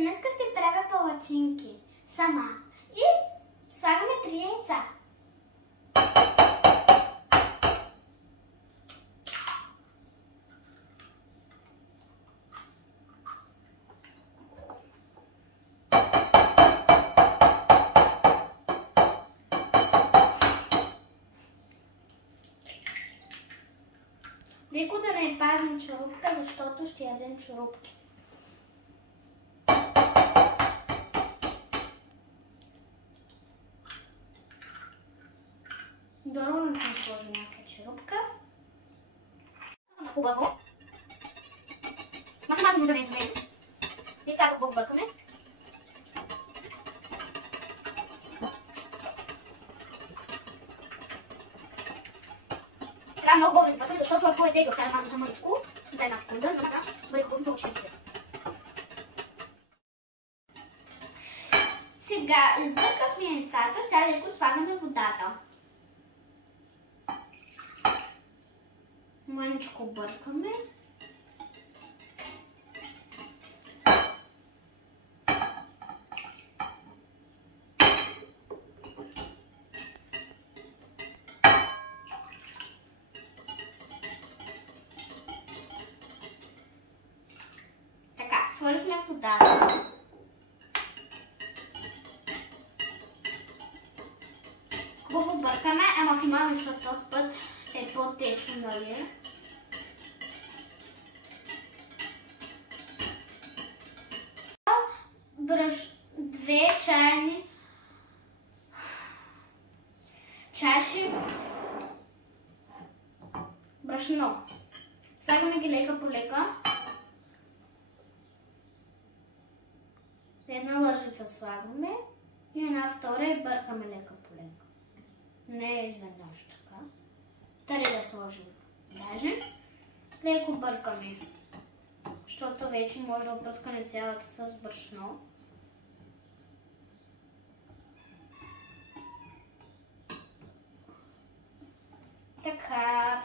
днес ще правя палачинки сама и слагаме 3 яйца. Леко да не падне чорупка, защото ще ядем чорупки. Долу не съм сложила някаква чорупка. Хубаво. Малко да не измеем. Яйцата хубаво бъркаме. Трябва много хубаво да бъркаме, защото ако е тегло, става малко за мъничко, за една секунда, за да бъде хубаво получите. Сега избъркахме яйцата, сега леко слагаме водата. Мъничко бъркаме. Така, сложихме водата. Хубаво бъркаме, ама внимаваме, защото този път е по-течно, нали? Две чайни чаши брашно. Слагаме ги лека по лека. Една лъжица слагаме и една втора и бъркаме лека по лека. Не е изведнъж така. Тъй да сложим. Даже леко бъркаме, защото вече може да опръскаме цялата с брашно. Така,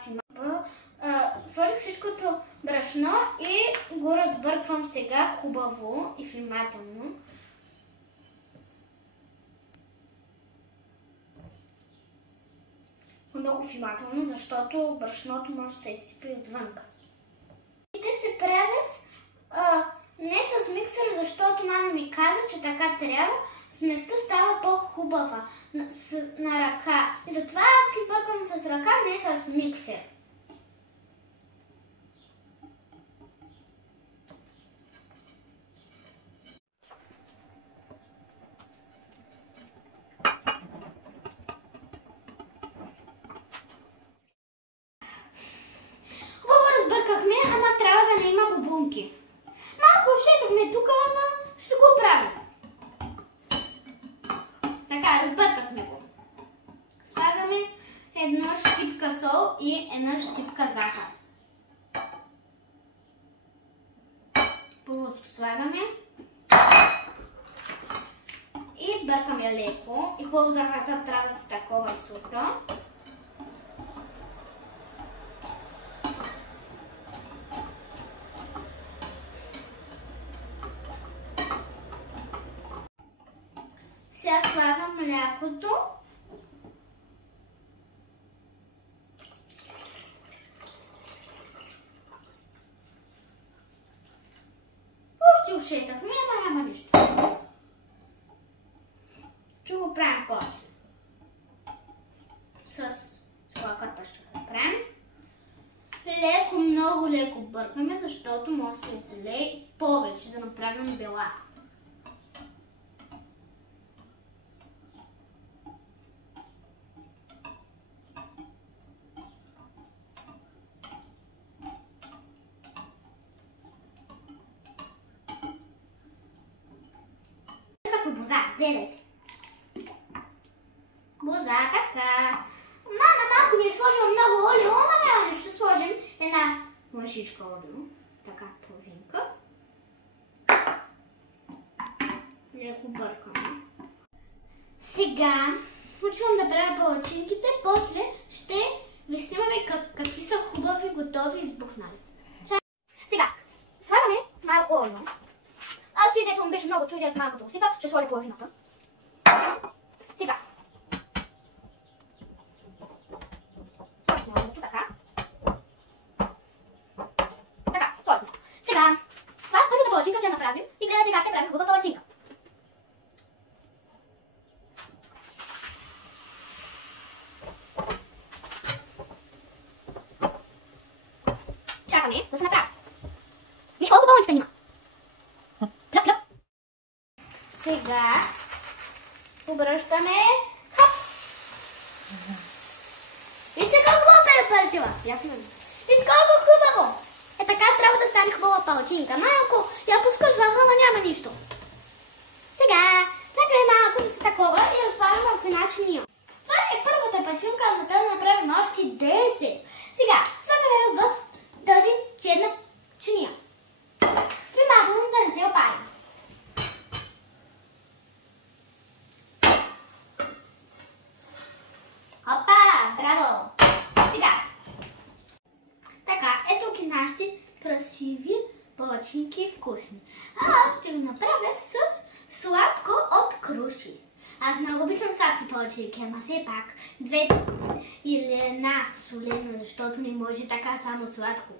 сложих всичкото брашно и го разбърквам сега хубаво и внимателно. Много внимателно, защото брашното може да се изсипи отвънка. И те се правят не с миксер, защото мама ми каза, че така трябва. Сместа става по-хубава на ръка. И затова аз ги бъркам с ръка, не с миксер. Хубаво разбъркахме, ама трябва да не има бубунки. Малко шетохме тук, ама ще го правим. Така, разбъркахме го. Слагаме една щипка сол и една щипка захар. Първо слагаме и бъркаме леко. И хубаво захарта трябва да се такова и сута. Сега слагам млякото. Още ушетахме, ама няма нищо. Ще го правим после. С слаката ще го правим. Леко, много леко бъркаме, защото може да се излее повече, да направим бела. Боза, гледайте. Боза, така. Мама малко ми е сложила много олио, ама няма нищо. Ще сложим една лъжичка олио. Така, половинка. Леко бъркаме. Сега почвам да правя палачинките, после ще ви снимаме какви са хубави, готови и избухнали. Сега, слагаме малко олио. Аз Той, дето му беше много, той, дето малко да усипа, ще сложи половината. Сега. Сложим малко така. Така, сложим. Сега, това първата палачинка ще направим и гледате как се прави хубава палачинка. Чакаме да се направи. Виж колко балончета има. Лъп, лъп. Сега обръщаме. Хоп! Вижте колко хубаво се е пърчила. Ясно ли? Виж колко хубаво. Е така трябва да стане хубава палчинка. Малко я пускаш вън, ама няма нищо. Сега чакаме малко да се такова и да оставим в една чиния. Това е първата палчинка, но трябва да направим още 10. Сега слагаме в тази черна чиния. Внимателно да не се опари. Опа! Браво! Сега. Така, ето ги нашите красиви палачинки вкусни. А аз ще ви направя с сладко от круши. Аз много обичам сладки палачинки, ама все пак две или една солена, защото не може така само сладко.